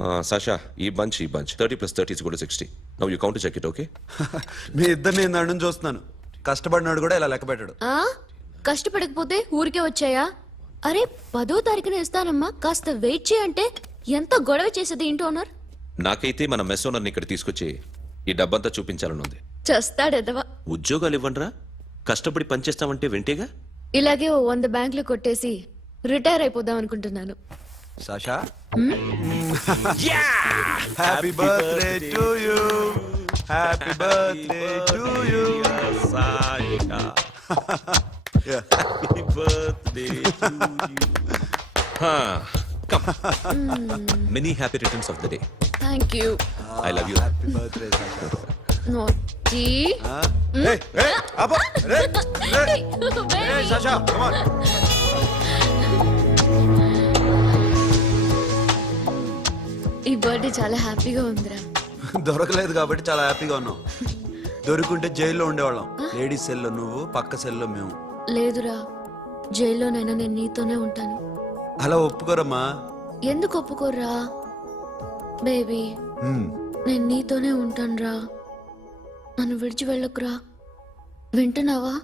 Sasha, ఈ bunch 30 plus 30 is equal to 60. Now you count to check it, okay? మీ ఇద్దరిని నేను చూస్తున్నాను. కష్టపడినాడు కూడా ఇలా లెక్క పెట్టాడు. కష్టపడకపోతే ఊరికే వచ్చాయా? అరే 10వ తారీఖున ఇస్తానమ్మా, కాస్త వెయిట్ చేయంటే ఎంత గొడవ చేసేది ఏంటి ఓనర్. నాకైతే మన మెస్ ఓనర్ని ఇక్కడ తీసుకొచ్చి ఈ డబ్బంతా చూపించాలని ఉంది. చస్తాడెదవా. ఉద్యోగాలు ఇవ్వండిరా, కష్టపడి పనిచేస్తామంటే వింటేగా. ఇలాగే ఓ 100 బ్యాంకులు కొట్టేసి రిటైర్ అయిపోదాం అనుకుంటున్నాను. Sasha, happy birthday to you, happy birthday to you Sasha. Happy birthday to you. Come. Many happy returns of the day. Thank you. I love you. Happy birthday Sasha. నోటి. అబ్బా రే రే సాషా, కమ్ ఆన్. ఈ birthday చాలా హ్యాపీగా ఉందిరా. దొరకలేదు కాబట్టి చాలా హ్యాపీగా ఉన్నాం. దొరుకుంటే జైల్లో ఉండేవాళ్ళం. లేడీస్ సెల్లో నువ్వు, పక్క సెల్లో మేము. లేదురా, జైల్లోనైనా నేను నీతోనే ఉంటాను. అలా ఒప్పుకోరమ్మా. ఎందుకు ఒప్పుకోర్రా బేబీ? నేను నీతోనే ఉంటానురా, నన్ను విడిచి వెళ్ళకురా. వింటున్నావా?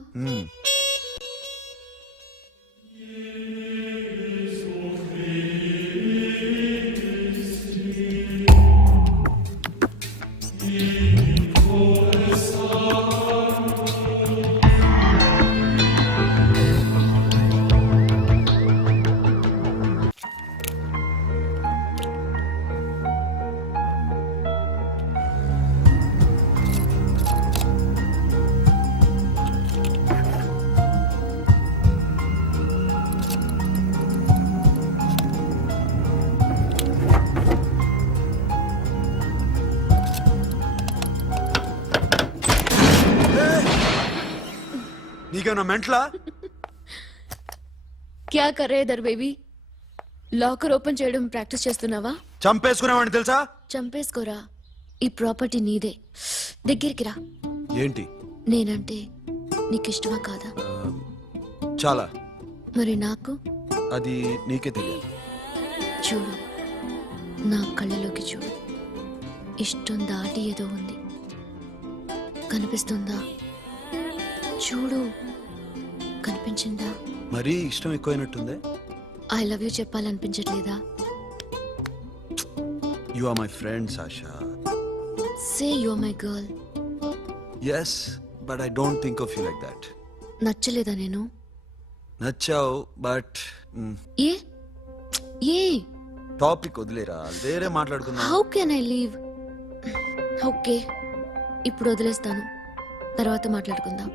నీకేమన్నా మెంట్లా? క్యా కరే దర్ బేబీ? లాకర్ ఓపెన్ చేయడం ప్రాక్టీస్ చేస్తున్నావా? చంపేసుకునేవాడిని తెలుసా? చంపేసుకోరా, ఈ ప్రాపర్టీ నీదే. దగ్గరికి రా. ఏంటి? నేనంటే నీకు ఇష్టమా కాదా? చాలా. మరి నాకు? అది నీకే తెలియదు. చూడు, నా కళ్ళలోకి చూడు. ఇష్టం దాటి ఏదో ఉంది, కనిపిస్తుందా? చూడు, కనిపించిందా? మరీ ఇష్టం ఎక్కువైనట్టుంది. ఐ లవ్ యూ చెప్పాలనిపించట్లేదా? You are my friend Sasha. Say you are my girl. Yes, but I don't think of you like that. నచ్చలేదా నేను? నచ్చావు, బట్ ఏ ఏ టాపిక్ వదిలేరా, వేరే మాట్లాడుకుందాం. How can I leave? Okay, ఇప్పుడు వదిలేస్తాను, తర్వాత మాట్లాడుకుందాం.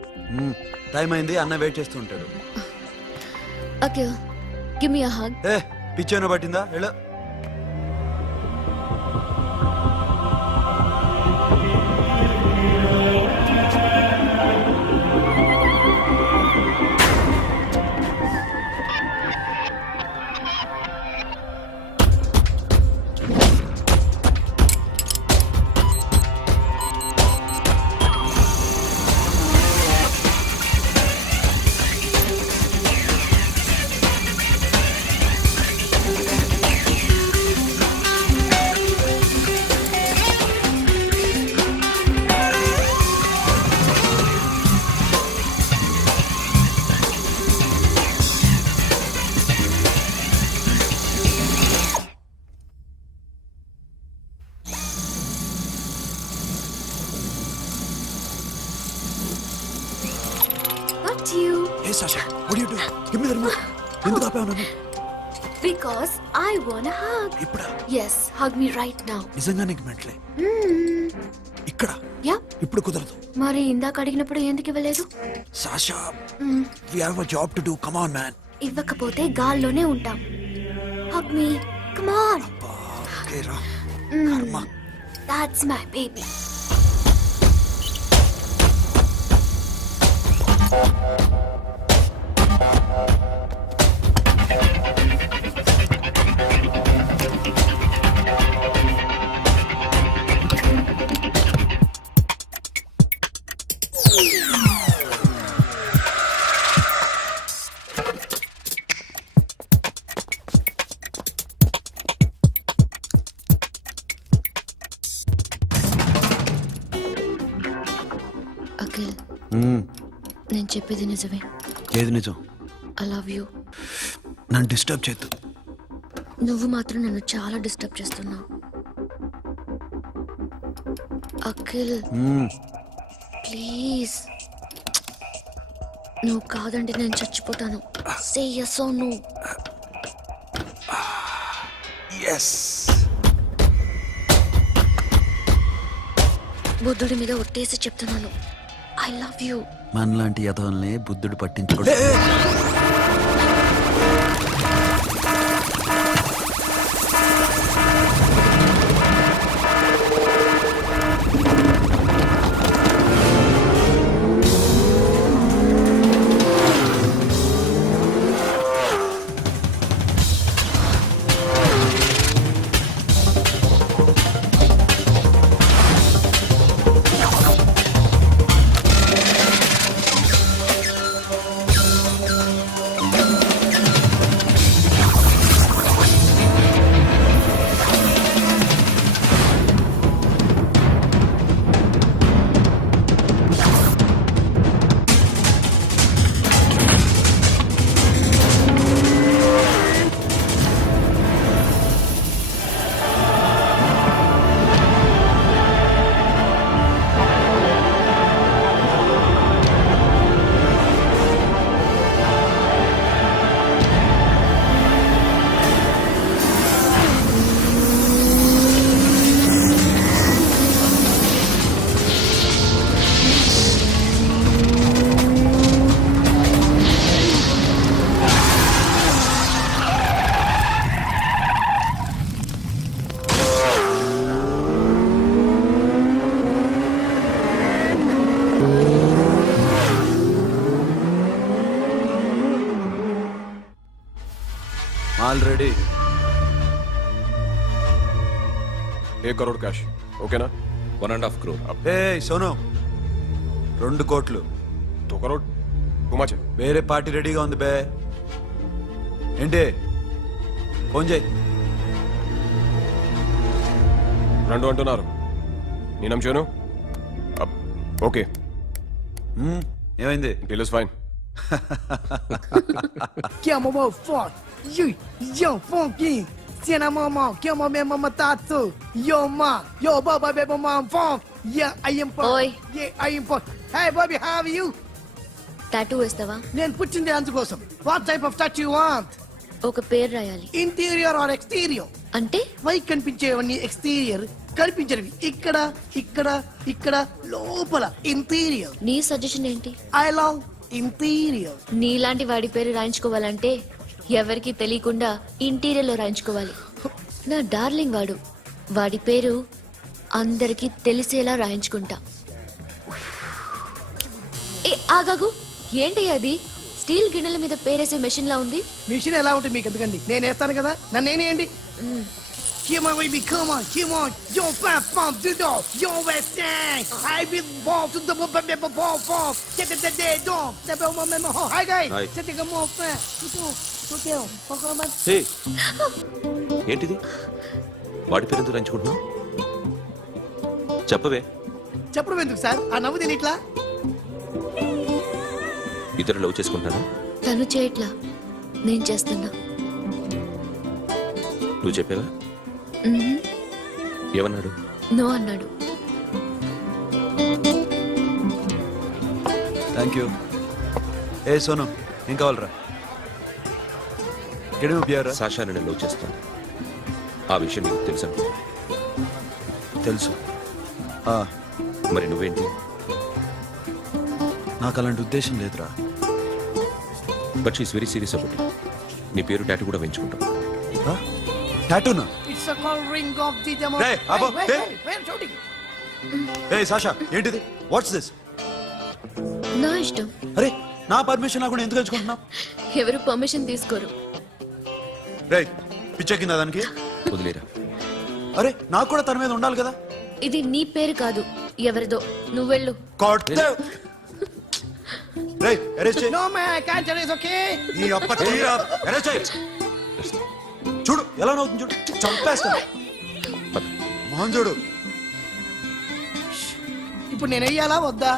టైం అయింది, అన్న వెయిట్ చేస్తూ ఉంటాడు. Okay, give me a hug. ఏ పిచ్చేనా పట్టిందా? వెళ్ళు. Hey Sasha, what are you doing? Give me the remote. ఎందుకు ఆపావు నన్ను? Because I want a hug. ఇప్పుడా? Yes, hug me right now. నిజంగా నీకు మెంటలే? ఇక్కడ? యా. ఇప్పుడు కుదరదు. మరి ఇందాక అడిగినప్పుడు ఎందుకు ఇవ్వలేదు? Sasha, we have a job to do. Come on, man. ఇవ్వకపోతే గాల్లోనే ఉంటాం. Hug me. Come on. Okay, రా. కర్మ. That's my baby. అఖిల్ మ్మ్. నేను చెప్పేది నిజమే. ఏది నిజం? I love you. నన్ను డిస్టర్బ్ చేయొద్దు. నువ్వు మాత్రం నన్ను చాలా డిస్టర్బ్ చేస్తున్నావు. అఖిల్ మ్మ్. ప్లీజ్. నువ్వు కాదంటే నేను చచ్చిపోతాను. సే yes or no. Yes. బుద్ధుడి మీద ఒట్టేసి చెప్తున్నాను. I love you. మనలాంటి యథోల్ని బుద్ధుడు పట్టించుకోడు. ఆల్రెడీ 1 करोड़ कैश ओके ना 1.5 crore. ఏ సోను 2 కోట్లు 2 करोड़ టూ మచ్ వేరే పార్టీ రెడీగా ఉంది బే. ఏంటి ఫోన్ చేయి. 2 అంటున్నారు నేను నమ్మాను ఓకే మ్మ్. ఏమైంది? Deal is fine Que amo mo fort. Yo funky. Siena mama, que mo me mama tatu. Yo ma, yo baba baby mom funk. Yeah, I am for. Oi. Yeah, I am for. Hey Bobby, how are you? Tattoo వేస్తావా? నేను పుట్టింది అందుకోసం. What type of tattoo you want? ఒక పేరు రాయాలి. Interior or exterior? అంటే పై కనిపించేవన్నీ exterior, కనిపించేవి ఇక్కడ ఇక్కడ ఇక్కడ లోపల ఇంటీరియర్. నీ సజెషన్ ఏంటి? I love interior. నీలాంటి వాడి పేరు రాయించుకోవాలంటే ఎవరికి తెలియకుండా ఇంటీరియర్ లో రాయించుకోవాలి. నా డార్లింగ్ వాడు. వాడి పేరు అందరికి తెలిసేలా రాయించుకుంటా. ఏ ఆగాగు, ఏంటి అది? స్టీల్ గిన్నెల మీద పేరేసే మెషిన్ లా ఉంది. మిషన్ ఎలా ఉంటుంది మీకు ఎందుకండి? నేను వేస్తాను కదా, నన్ను నేనేయండి. Come on, baby, come on, come on. Yo, fat pump, do do. Yo, West End. I be ball to the ball, ball. Get the day, dog. The bell, my ho. Hi, guys. Hi. Set the more fat. Do. హే, ఏంటిది? వాడి పేరుతో రంచుకుంటున్నావు? చెప్పవే. చెప్పడం ఎందుకు sir? ఆ నవ్వు తెలియట్లా? ఇద్దరు లవ్ చేసుకుంటాను. తను చేయట్లా, నేను చేస్తున్నా. నువ్వు చెప్పావా? ఏమన్నాడు? నో అన్నాడు. Thank you. ఏ సోను ఏం కావాలరా? ఎక్కడ ఉపయోగరా? సాషా నేను లవ్ చేస్తాను. ఆ విషయం నీకు తెలుసు అనుకో. తెలుసు. ఆ, మరి నువ్వేంటి? నాకు అలాంటి ఉద్దేశం లేదురా. But she's very serious about it. నీ పేరు టాటూ కూడా వేయించుకుంటాం. టాటూనా? It's a call ring of the demo. Hey, Abba, hey. Wait, shooting. A Sasha ఏంటిది? What's this? నా ఇష్టం. అరే నా పర్మిషన్ లేకుండా ఎందుకు ఎంచుకుంటున్నావు? ఎవరు పర్మిషన్ తీసుకోరు. రే పిచ్చెక్కిందా దానికి? వదిలేరా. అరే నాకు కూడా తన మీద ఉండాలి కదా. ఇది నీ పేరు కాదు, ఎవరిదో. నువ్వెళ్ళు. రే అరెస్ట్ చేయి. No, man, I can't tell it's okay. ఈ అప్ప తీరా అరెస్ట్ చేయి. చూడు ఎలా నవ్వుతుంది చూడు. చంపేస్తా. మోహన్ చూడు. ఇప్పుడు నేను వెయ్యాలా వద్దా?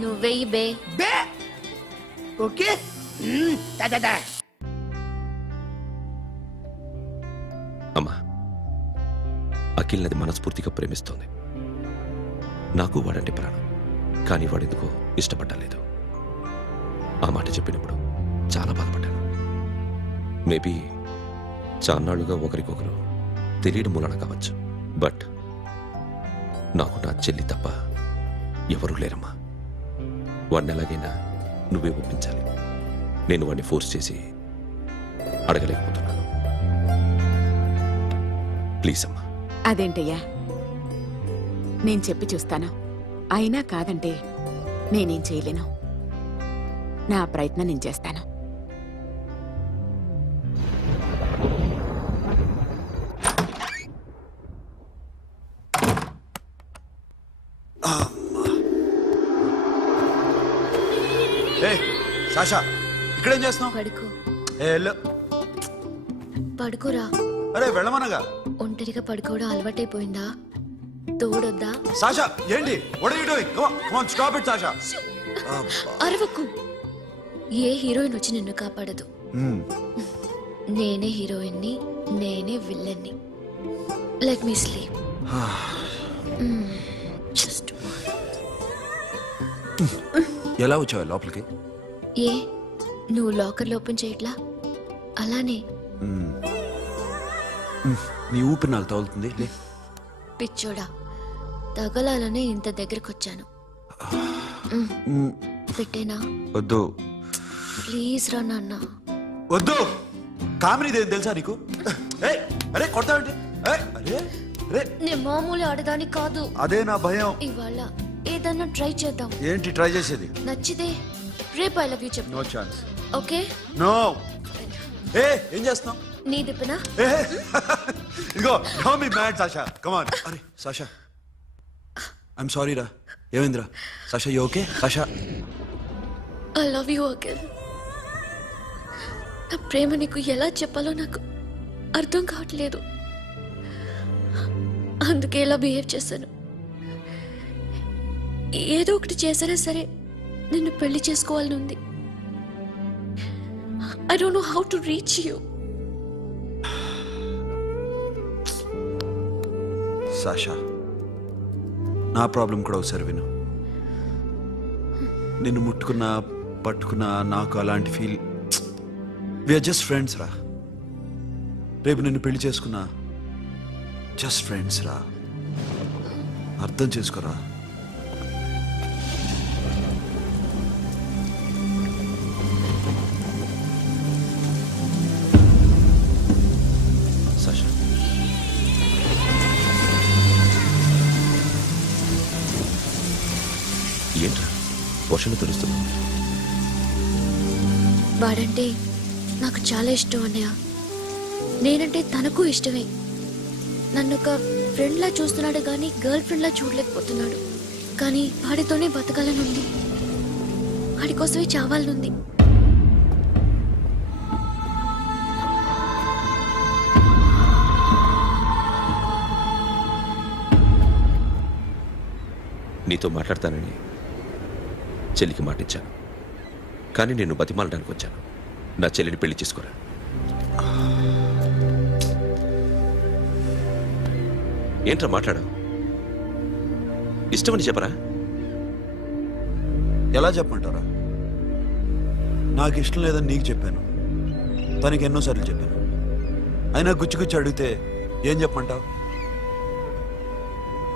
నువ్వెయ్యి బే. బే ఓకే దా దా దా. అమ్మా, అఖిల్ నది మనస్ఫూర్తిగా ప్రేమిస్తోంది. నాకు వాడంటే ప్రాణం, కానీ వాడెందుకో ఇష్టపడలేదు. ఆ మాట చెప్పినప్పుడు చాలా బాధపడ్డాను. మేబీ చాన్నాళ్ళుగా ఒకరికొకరు తెలియడం మూలన కావచ్చు. బట్ నాకు నా చెల్లి తప్ప ఎవరూ లేరమ్మా. వాడిని ఎలాగైనా నువ్వే ఒప్పించాలి. నేను వాడిని ఫోర్స్ చేసి అడగలేకపోతున్నాను. ప్లీజ్ అమ్మా. అదేంటయ్యా, నేను చెప్పి చూస్తాను. అయినా కాదంటే నేనేం చేయలేను. నా ప్రయత్నం నేను చేస్తాను. ఏ సాషా, ఇక్కడేం చేస్తున్నావు? పడుకో ఏ వెళ్ళు. పడుకోరా. అరే వెళ్ళమనగా. ఒంటరిగా పడుకోవడం అలవాటైపోయిందా? తోడొద్దా? సాషా ఏంటి? What are you doing? Come on stop it Sasha. అరవకు. ఏ హీరోయిన్ వచ్చి నిన్ను కాపాడదు. నేనే హీరోయిన్ని, నేనే విల్లన్ని. Let me sleep. జస్ట్ ఎలా వచ్చావు లోపలికి? ఏ నువ్వు లాకర్లో ఓపెన్ చేయట్లా? అలానే. నీ ఊపిరి నాకు తగులుతుంది. లే. పిచ్చోడా, తగలాలనే ఇంత దగ్గరకొచ్చాను. పెట్టేనా? వద్దు ప్లీజ్ రా నాన్న. వద్దు. కామినీదేం తెలుసా నీకు? ఏయ్, అరే కొడతావంటే? ఏయ్, అరే అరే, నేను మామూలు ఆడదాని కాదు. అదే నా భయం. ఇవాళ ఏదన్నా ట్రై చేద్దాం. ఏంటి ట్రై చేసేది? నచ్చితే రేపు ఐ లవ్ యూ చెప్పు. No chance. ఓకే? నో. ఏ ఏం చేస్తున్నావు? నీ దిప్పనా? ఏ ఇదిగో don't be mad Sasha. Come on. అరే సాషా, ఐఎమ్ సారీ రా. ఏమైందిరా? Sasha you okay? Sasha I love you again. నా ప్రేమ నీకు ఎలా చెప్పాలో నాకు అర్థం కావట్లేదు. అందుకే ఇలా బిహేవ్ చేశాను. ఏదో ఒకటి చేసినా సరే నిన్ను పెళ్లి చేసుకోవాలని ఉంది. I don't know how to reach you. Sasha, నా ప్రాబ్లం కూడా ఒకసారి విను. నిన్ను ముట్టుకున్నా పట్టుకున్నా నాకు అలాంటి ఫీల్. వీఆర్ జస్ట్ ఫ్రెండ్స్ రా. రేపు నిన్ను పెళ్లి చేసుకున్నా జస్ట్ ఫ్రెండ్స్ రా. అర్థం చేసుకోరా. సాషా, ఏంట్రా వర్షంలో తెలుస్తుంది? వాడంటే నాకు చాలా ఇష్టం అన్నయ్య. నేనంటే తనకు ఇష్టమే. నన్ను ఒక ఫ్రెండ్లా చూస్తున్నాడు కానీ గర్ల్ ఫ్రెండ్లా చూడలేకపోతున్నాడు. కానీ వాడితోనే బతకాలనుంది, వాడి కోసమే చావాలనుంది. నీతో మాట్లాడతానని చెల్లికి మాటిచ్చాను, కానీ నేను బతిమాలడానికి వచ్చాను. నా చెల్లిని పెళ్లి చేసుకోరా. ఏంట్రా మాట్లాడావు? ఇష్టమని చెప్పరా? ఎలా చెప్పమంటారా? నాకు ఇష్టం లేదని నీకు చెప్పాను, తనకి ఎన్నోసార్లు చెప్పాను. అయినా గుచ్చి గుచ్చి అడిగితే ఏం చెప్పమంటావు?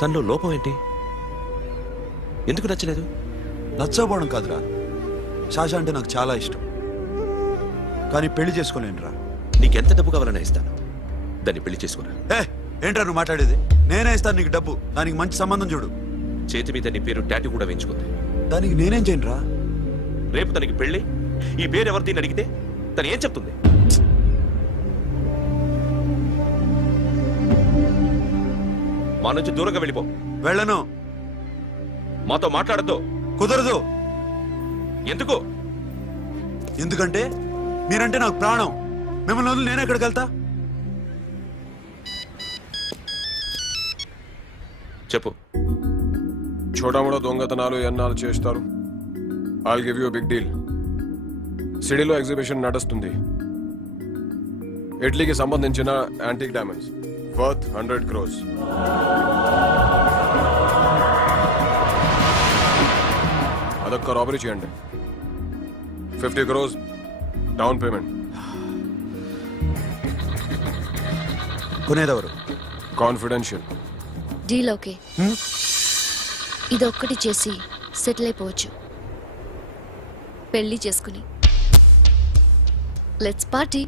తనలో లోపం ఏంటి? ఎందుకు నచ్చలేదు? నచ్చకపోవడం కాదురా, సాషా అంటే నాకు చాలా ఇష్టం, కానీ పెళ్లి చేసుకోలేనురా. నీకెంత డబ్బు కావాలన్నా ఇస్తాను, దాన్ని పెళ్లి చేసుకోరా. ఏ ఏంట్రా నువ్వు మాట్లాడేది? నేనే ఇస్తాను నీకు డబ్బు, దానికి మంచి సంబంధం చూడు. చేతి మీద నీ పేరు టాటూ కూడా వేయించుకుంది. దానికి నేనేం చేయనురా? రేపు తనకి పెళ్లి, ఈ పేరు ఎవరిని అడిగితే తను ఏం చెప్తుంది? మా నుంచి దూరంగా వెళ్ళిపో. వెళ్ళను. మాతో మాట్లాడద్దు. కుదరదు. ఎందుకు? ఎందుకంటే మీరంటే నాకు ప్రాణం. మిమ్మల్ని వదిలి నేను ఎక్కడికి వెళ్తా? చెప్పు. చోటామోడా దొంగతనాలు ఎన్నాళ్ళు చేస్తారు? I'll give you a big deal. సిటీలో ఎగ్జిబిషన్ నడుస్తుంది. ఇటలీకి సంబంధించిన యాంటిక్ డైమండ్స్ వర్త్ 100 crores. అదొక్క రాబరీ చేయండి. 50 crores డౌన్ పేమెంట్. కొనేదెవరు? కాన్ఫిడెన్షియల్. Deal okay. ఇదొక్కటి చేసి సెటిల్ అయిపోవచ్చు. పెళ్లి చేసుకుని లెట్స్ పార్టీ.